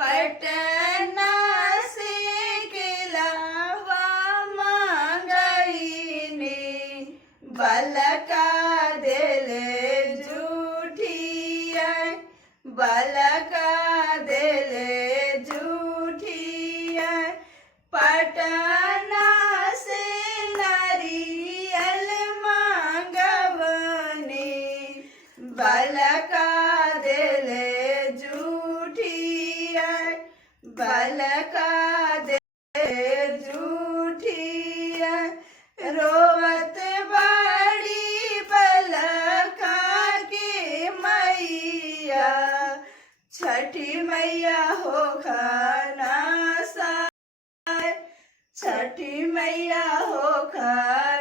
पटना से केलावा मांगईने बलका देले जूठिया बलका देले जूठिया पटना से नारियल मांगवने बलका देले जूठिया बलका देले जूठिया रोवत बाड़ी बलका के मैया छठी मैया हो खाना सा छठी मैया हो खाना